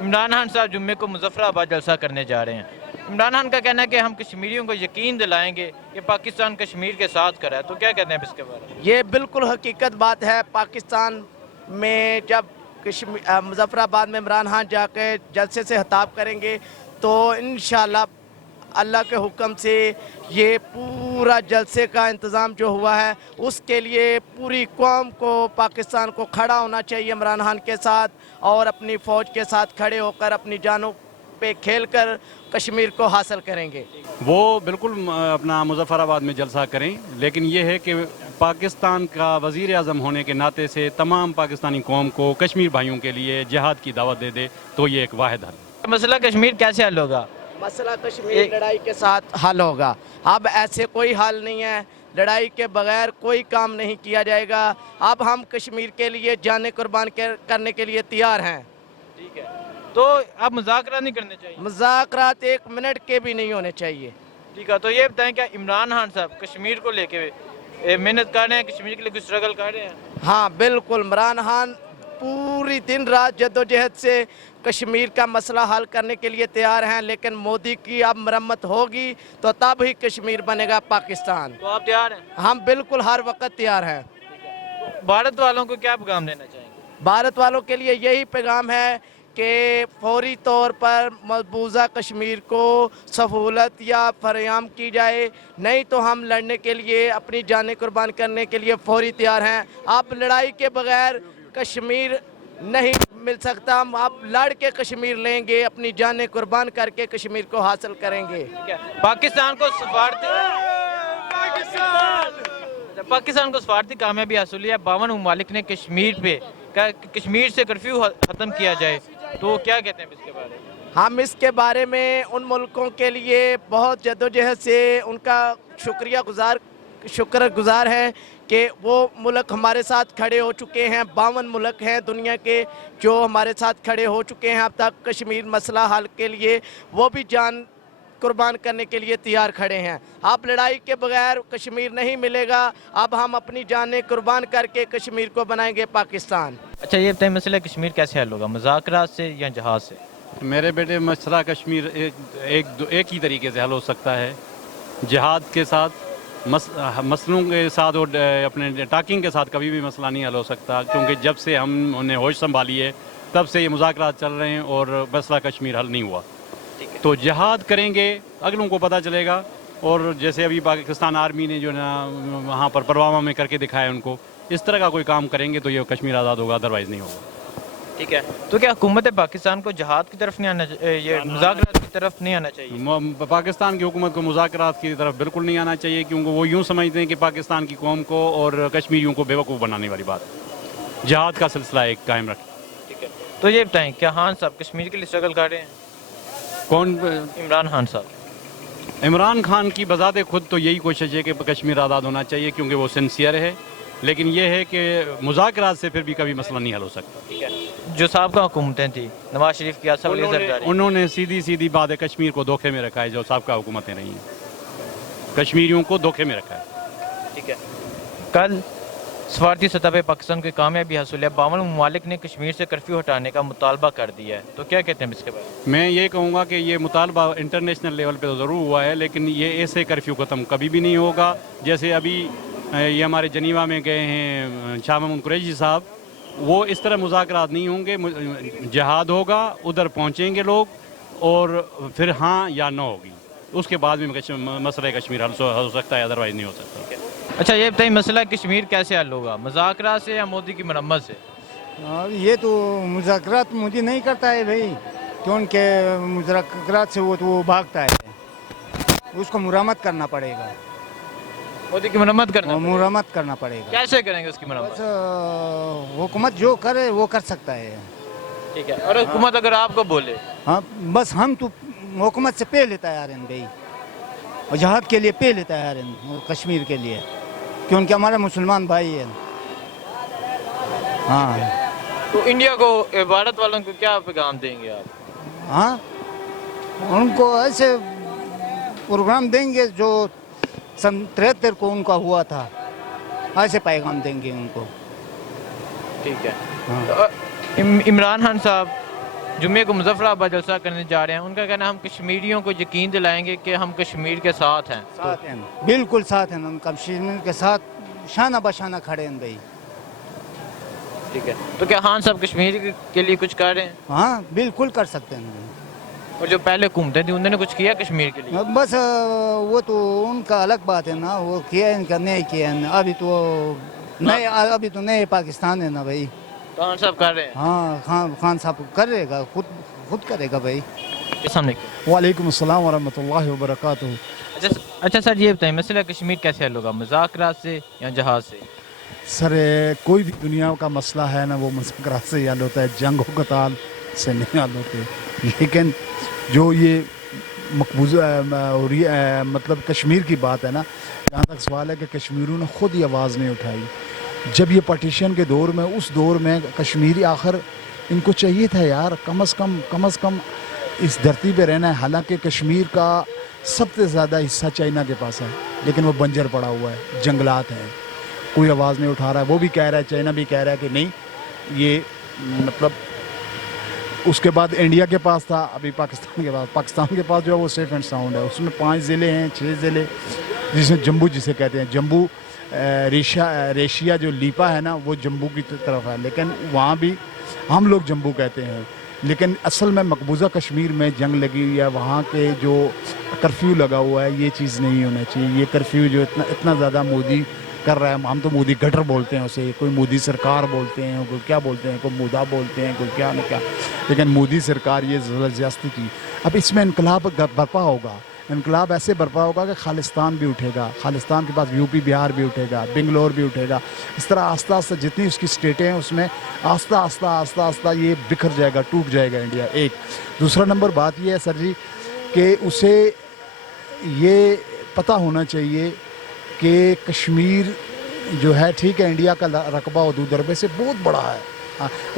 عمران خان صاحب جمعے کو مظفر آباد جلسہ کرنے جا رہے ہیں۔ عمران خان کا کہنا ہے کہ ہم کشمیریوں کو یقین دلائیں گے کہ پاکستان کشمیر کے ساتھ کھڑا ہے، تو کیا کہتے ہیں اس کے بارے میں؟ یہ بالکل حقیقت بات ہے۔ پاکستان میں جب مظفر آباد میں عمران خان جا کے جلسے سے خطاب کریں گے تو انشاءاللہ اللہ کے حکم سے یہ پورا جلسے کا انتظام جو ہوا ہے اس کے لیے پوری قوم کو، پاکستان کو کھڑا ہونا چاہیے عمران خان کے ساتھ، اور اپنی فوج کے ساتھ کھڑے ہو کر اپنی جانوں پہ کھیل کر کشمیر کو حاصل کریں گے۔ وہ بالکل اپنا مظفر آباد میں جلسہ کریں، لیکن یہ ہے کہ پاکستان کا وزیر اعظم ہونے کے ناطے سے تمام پاکستانی قوم کو کشمیر بھائیوں کے لیے جہاد کی دعوت دے دے تو یہ ایک واحد حل۔ مسئلہ کشمیر کیسے حل ہوگا؟ مسئلہ کشمیر لڑائی کے ساتھ حل ہوگا۔ اب ایسے کوئی حل نہیں ہے، لڑائی کے بغیر کوئی کام نہیں کیا جائے گا۔ اب ہم کشمیر کے لیے جانیں قربان کرنے کے لیے تیار ہیں۔ ٹھیک ہے، تو اب مذاکرات نہیں کرنے چاہیے؟ مذاکرات ایک منٹ کے بھی نہیں ہونے چاہیے۔ ٹھیک ہے، تو یہ بتائیں کہ عمران خان صاحب کشمیر کو لے کے محنت کر رہے ہیں، کشمیر کے لیے کچھ اسٹرگل کر رہے ہیں؟ ہاں بالکل، عمران خان پوری دن رات جدوجہد سے کشمیر کا مسئلہ حل کرنے کے لیے تیار ہیں، لیکن مودی کی اب مرمت ہوگی تو تب ہی کشمیر بنے گا پاکستان۔ تو آپ تیار ہیں؟ ہم بالکل ہر وقت تیار ہیں۔ بھارت والوں کو کیا پیغام دینا چاہیں گے؟ بھارت والوں کے لیے یہی پیغام ہے کہ فوری طور پر مقبوضہ کشمیر کو سہولت یا فراہم کی جائے، نہیں تو ہم لڑنے کے لیے، اپنی جانیں قربان کرنے کے لیے فوری تیار ہیں۔ اب لڑائی کے بغیر کشمیر نہیں مل سکتا، ہم اب لڑ کے کشمیر لیں گے، اپنی جانیں قربان کر کے کشمیر کو حاصل کریں گے۔ پاکستان کو سفارتی کامیابی حاصل ہوئی ہے، 52 ممالک نے کشمیر سے کرفیو ختم کیا جائے، تو کیا کہتے ہیں اس کے بارے میں؟ ہم اس کے بارے میں ان ملکوں کے لیے بہت جدوجہد سے ان کا شکر گزار ہیں کہ وہ ملک ہمارے ساتھ کھڑے ہو چکے ہیں۔ 52 ملک ہیں دنیا کے جو ہمارے ساتھ کھڑے ہو چکے ہیں اب تک کشمیر مسئلہ حل کے لیے، وہ بھی جان قربان کرنے کے لیے تیار کھڑے ہیں۔ اب لڑائی کے بغیر کشمیر نہیں ملے گا، اب ہم اپنی جانیں قربان کر کے کشمیر کو بنائیں گے پاکستان۔ اچھا یہ بتائیں مسئلہ کشمیر کیسے حل ہوگا، مذاکرات سے یا جہاد سے؟ میرے بیٹے مسئلہ کشمیر ایک ہی طریقے سے حل ہو سکتا ہے، جہاد کے ساتھ، مسئلوں کے ساتھ اور اپنے ٹاکنگ کے ساتھ کبھی بھی مسئلہ نہیں حل ہو سکتا، کیونکہ جب سے ہم نے ہوش سنبھالی ہے تب سے یہ مذاکرات چل رہے ہیں اور مسئلہ کشمیر حل نہیں ہوا۔ تو جہاد کریں گے، اگلوں کو پتہ چلے گا، اور جیسے ابھی پاکستان آرمی نے جو نا وہاں پر پلوامہ میں کر کے دکھایا ان کو، اس طرح کا کوئی کام کریں گے تو یہ کشمیر آزاد ہوگا، ادروائز نہیں ہوگا۔ ٹھیک ہے، تو کیا حکومت پاکستان کو جہاد کی طرف نہیں آنا چاہیے، یہ مذاکرات کی طرف نہیں آنا چاہیے؟ پاکستان کی حکومت کو مذاکرات کی طرف بالکل نہیں آنا چاہیے، کیونکہ وہ یوں سمجھتے ہیں کہ پاکستان کی قوم کو اور کشمیریوں کو بیوقوف بنانے والی بات، جہاد کا سلسلہ ایک قائم رکھیں۔ ٹھیک ہے، تو یہ بتائیں کیا خان صاحب کشمیر کے لیے اسٹرگل کر رہے ہیں؟ کون؟ عمران خان صاحب۔ عمران خان کی بذات خود تو یہی کوشش ہے کہ کشمیر آزاد ہونا چاہیے، کیونکہ وہ سنسیئر ہے، لیکن یہ ہے کہ مذاکرات سے پھر بھی کبھی مسئلہ نہیں حل ہو سکتا۔ ٹھیک ہے، جو سابقہ حکومتیں تھیں، نواز شریف کی، اسد علی زرداری، انہوں نے سیدھی بات ہے کشمیر کو دھوکے میں رکھا ہے، جو سابقہ حکومتیں رہی ہیں کشمیریوں کو دھوکے میں رکھا ہے۔ ٹھیک ہے، کل سفارتی سطح پہ پاکستان کی کامیابی حاصل ہے، 52 ممالک نے کشمیر سے کرفیو ہٹانے کا مطالبہ کر دیا ہے، تو کیا کہتے ہیں اس کے بارے میں؟ میں یہ کہوں گا کہ یہ مطالبہ انٹرنیشنل لیول پہ تو ضرور ہوا ہے، لیکن یہ ایسے کرفیو ختم کبھی بھی نہیں ہوگا۔ جیسے ابھی یہ ہمارے جنیوا میں گئے ہیں شاہ محمود قریشی صاحب، وہ اس طرح مذاکرات نہیں ہوں گے، جہاد ہوگا، ادھر پہنچیں گے لوگ، اور پھر ہاں یا نو ہوگی، اس کے بعد بھی مسئلہ کشمیر حل ہو سکتا ہے، ادروائز نہیں ہو سکتا۔ اچھا یہ بتائیں مسئلہ کشمیر کیسے حل ہوگا، مذاکرات سے یا مودی کی مرمت سے؟ یہ تو مذاکرات مودی نہیں کرتا ہے بھائی، کیونکہ مذاکرات سے وہ بھاگتا ہے، اس کو مرمت کرنا پڑے گا، مودی کی مرمت کرنا پڑے گا۔ کیسے کریں گے اس کی مرمت؟ بس حکومت جو کرے وہ کر سکتا ہے۔ ٹھیک ہے، اور حکومت اگر آپ کو بولے؟ ہاں بس ہم تو حکومت سے پہلے تیار ہیں بھائی، اور جہاد کے لیے پہلے تیار ہیں، اور کشمیر کے لیے، کیونکہ ہمارے مسلمان بھائی ہیں۔ ہاں تو انڈیا کو، بھارت والوں کو کیا پیغام دیں گے آپ؟ ہاں ان کو ایسے پروگرام دیں گے جو سن 73 کو ان کا ہوا تھا، ایسے پیغام دیں گے ان کو۔ ٹھیک ہے، ہاں عمران خان صاحب जुम्मे को मुजफ्फराबाद जलसा करने जा रहे हैं, उनका कहना है हम कश्मीरियों को यकीन दिलाएंगे कि हम कश्मीर के साथ हैं। साथ हैं, बिल्कुल साथ हैं, हम कश्मीर के साथ शाना बशाना खड़े हैं भाई। ठीक है, तो क्या खान साहब कश्मीर के लिए कुछ कर रहे हैं? हाँ बिल्कुल कर सकते हैं। और जो पहले हुकूमतें थी उन्होंने कुछ किया कश्मीर के लिए? बस वो तो उनका अलग बात है ना, वो किया इनका नहीं किया है। अभी तो नए पाकिस्तान है ना भाई। खान साहब कर रहे हैं? हाँ खान साहब करेगा, खुद करेगा भाई। सामने वालेकुम अस्सलाम वरहमतुल्लाहि वबरकातुहू। अच्छा सर, ये बताइए मसला कश्मीर कैसे हल होगा, मुज़ाकरात से या जहाज़ से? सर कोई भी दुनिया का मसला है ना वो मुज़ाकरात से ही हल होता है, जंग व क़ताल से नहीं हल होते। लेकिन जो ये मकबूजा और ये मतलब कश्मीर की बात है ना, जहाँ तक सवाल है कि कश्मीरियों ने ख़ुद ही आवाज़ नहीं उठाई। जब ये पार्टीशन के दौर में, उस दौर में कश्मीरी आखिर इनको चाहिए था यार कम अज़ कम इस धरती पे रहना है। हालांकि कश्मीर का सबसे ज़्यादा हिस्सा चाइना के पास है, लेकिन वो बंजर पड़ा हुआ है, जंगलात हैं, कोई आवाज़ नहीं उठा रहा है। वो भी कह रहा है, चाइना भी कह रहा है कि नहीं, ये मतलब उसके बाद इंडिया के पास था, अभी पाकिस्तान के पास जो है वो सेफ एंड साउंड है। उसमें 5 ज़िले हैं, 6 ज़िले, जिसमें जम्बू जिसे कहते हैं, जम्बू रेशिया जो लीपा है ना वो जम्बू की तरफ है, लेकिन वहाँ भी हम लोग जम्बू कहते हैं। लेकिन असल में मकबूजा कश्मीर में जंग लगी हुई है, वहाँ के जो कर्फ्यू लगा हुआ है, ये चीज़ नहीं होना चाहिए। ये कर्फ्यू जो इतना ज़्यादा मोदी कर रहा है, हम तो मोदी गटर बोलते हैं उसे, कोई मोदी सरकार बोलते हैं, कोई क्या बोलते हैं, कोई मुदा बोलते हैं, कोई क्या न क्या, लेकिन मोदी सरकार ये ज़बरदस्ती की। अब इसमें इनकलाब बर्पा होगा, इनकलाब ऐसे बर्पा होगा कि खालिस्तान भी उठेगा, खालिस्तान के पास यूपी बिहार भी उठेगा, बेंगलोर भी उठेगा। इस तरह आस्ता आस्ता जितनी उसकी स्टेटें हैं उसमें आस्ता आस्ता ये बिखर जाएगा, टूट जाएगा इंडिया। एक दूसरा नंबर बात ये है सर जी कि उसे ये पता होना चाहिए कि कश्मीर जो है, ठीक है, इंडिया का रकबा हदूद अरबे से बहुत बड़ा है।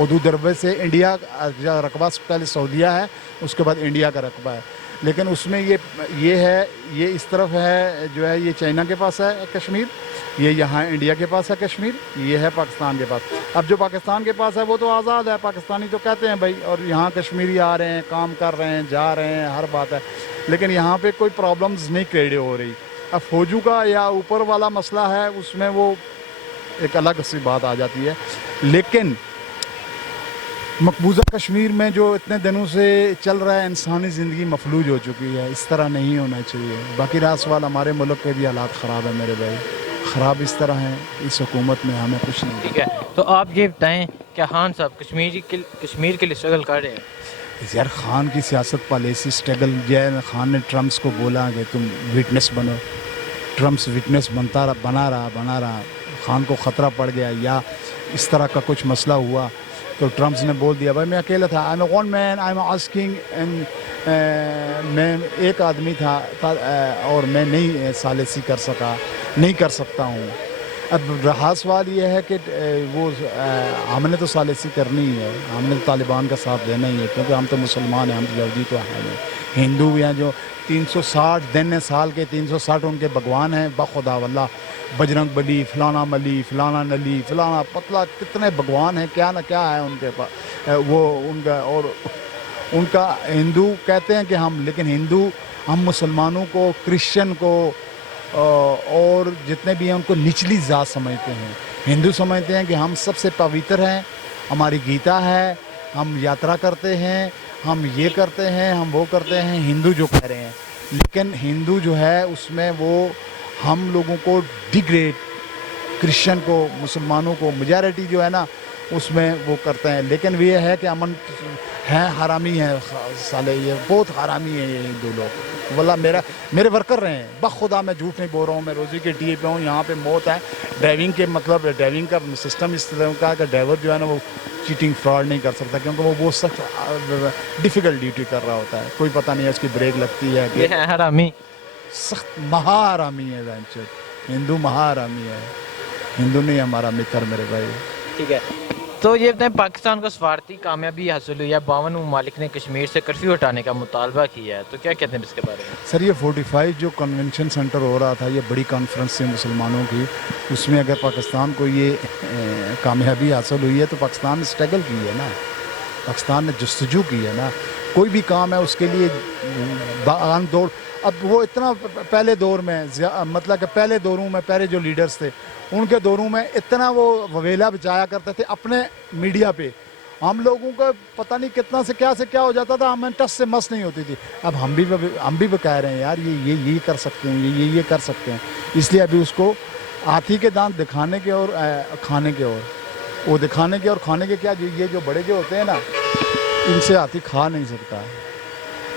हदूद अरबे से इंडिया का रकबा पहले सऊदीया है, उसके बाद इंडिया का रकबा है, लेकिन उसमें ये इस तरफ है जो है, ये चाइना के पास है कश्मीर, ये यहाँ इंडिया के पास है कश्मीर, ये है पाकिस्तान के पास। अब जो पाकिस्तान के पास है वो तो आज़ाद है, पाकिस्तानी तो कहते हैं भाई, और यहाँ कश्मीरी आ रहे हैं, काम कर रहे हैं, जा रहे हैं, हर बात है, लेकिन यहाँ पे कोई प्रॉब्लम्स नहीं क्रिएट हो रही। अब फौजू का या ऊपर वाला मसला है, उसमें वो एक अलग सी बात आ जाती है। लेकिन मकबूजा कश्मीर में जो इतने दिनों से चल रहा है, इंसानी ज़िंदगी मफलूज हो चुकी है, इस तरह नहीं होना चाहिए। बाकी रहा सवाल हमारे मुल्क के भी हालात ख़राब है मेरे भाई, ख़राब इस तरह हैं, इस हुकूमत में हमें कुछ नहीं। ठीक है, तो आप ये बताएं क्या खान साहब कश्मीर के लिए स्ट्रगल कर रहे हैं? यार खान की सियासत पॉलिसी स्ट्रगल जो है, खान ने ट्रम्प्स को बोला कि तुम विटनेस बनो, ट्रम्प्स विटनेस बना रहा, खान को ख़तरा पड़ गया या इस तरह का कुछ मसला हुआ तो ट्रम्प्स ने बोल दिया भाई मैं अकेला था, I am one man, I am asking, मैं एक आदमी था और मैं नहीं सालिसी नहीं कर सकता हूँ। अब रहा सवाल ये है कि वो हमने तो सालिसी करनी ही है, हमने तो तालिबान का साथ देना ही है, क्योंकि हम तो मुसलमान हैं, हम तो यहूदी तो हैं नहीं, हिंदू भी हैं। जो 360 दिन है साल के, 360 उनके भगवान हैं, बखुदा वल्लाह, बजरंग बली, फलाना मली, फलाना नली, फलाना पतला, कितने भगवान हैं, क्या ना क्या है उनके पास वो उनका। और उनका हिंदू कहते हैं कि हम, लेकिन हिंदू हम मुसलमानों को, क्रिश्चियन को और जितने भी हैं उनको निचली ज़ात समझते हैं। हिंदू समझते हैं कि हम सबसे पवित्र हैं, हमारी गीता है, हम यात्रा करते हैं, हम ये करते हैं, हम वो करते हैं, हिंदू जो कह रहे हैं। लेकिन हिंदू जो है उसमें वो हम लोगों को डिग्रेड, क्रिश्चियन को, मुसलमानों को, मेजॉरिटी जो है ना उसमें वो करते हैं। लेकिन वो ये है कि अमन है, हरामी है साले, ये बहुत हरामी है ये हिंदू लोग। वल्ला मेरे वर्कर रहे हैं, बखुदा मैं झूठ नहीं बोल रहा हूँ, मैं रोज़ी के टीए पे हूँ, यहाँ पे मौत है। ड्राइविंग के मतलब ड्राइविंग का सिस्टम इस तरह का कि ड्राइवर जो है ना वो चीटिंग फ्रॉड नहीं कर सकता, क्योंकि वो बहुत सख्त डिफ़िकल्ट ड्यूटी कर रहा होता है, कोई पता नहीं है उसकी ब्रेक लगती है। ये है हरामी, सख्त महारामी है वेंचर, हिंदू महारामी है, हिंदू नहीं हमारा मित्र मेरे भाई। ठीक है, तो ये बताएं पाकिस्तान को सफारती कामयाबी हासिल हुई है, 52 ममालिक ने कश्मीर से कर्फ्यू हटाने का मुतालबा किया है, तो क्या कहते हैं इसके बारे में? सर ये 45 जो कन्वेंशन सेंटर हो रहा था, ये बड़ी कॉन्फ्रेंस थी मुसलमानों की, उसमें अगर पाकिस्तान को ये कामयाबी हासिल हुई है तो पाकिस्तान ने स्ट्रगल की है ना, पाकिस्तान ने जस्तजू की है ना, कोई भी काम है उसके लिए आन दौड़। अब वो इतना पहले दौर में मतलब कि पहले दौरों में पहले जो लीडर्स थे उनके दौरों में इतना वो ववेला बचाया करते थे अपने मीडिया पे, हम लोगों को पता नहीं कितना से क्या हो जाता था, हमें टस से मस नहीं होती थी। अब हम भी कह रहे हैं यार ये कर सकते हैं, ये कर सकते हैं, इसलिए अभी उसको हाथी के दांत दिखाने के और खाने के, और वो दिखाने के और खाने के क्या, ये जो बड़े जो होते हैं ना, इनसे हाथी खा नहीं सकता,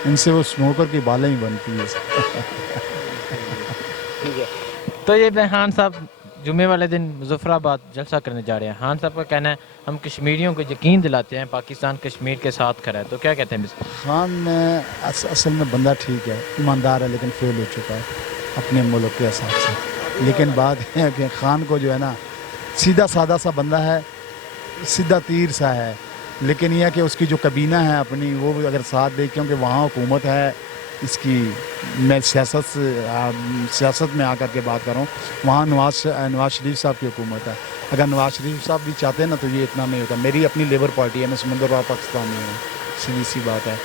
इनसे वो स्नोकर की बालें ही बनती है। तो ये खान साहब जुमे वाले दिन मुजफ्फराबाद जलसा करने जा रहे हैं। खान साहब का कहना है हम कश्मीरियों को यकीन दिलाते हैं पाकिस्तान कश्मीर के साथ खड़ा है, तो क्या कहते हैं? खान असल में बंदा ठीक है, ईमानदार है, लेकिन फेल हो चुका है अपने मुल्क के हिसाब से। लेकिन बात है कि खान को जो है ना, सीधा सादा सा बंदा है, सीधा तीर सा है, लेकिन यह कि उसकी जो कबीना है अपनी, वो अगर साथ दे, क्योंकि वहाँ हुकूमत है इसकी, मैं सियासत में आकर के बात कर रहा हूँ, वहाँ नवाज शरीफ साहब की हुकूमत है। अगर नवाज शरीफ साहब भी चाहते हैं ना तो ये इतना नहीं होता। मेरी अपनी लेबर पार्टी है, मैं समंदर पाकिस्तान में हूँ, सीधी सी बात है।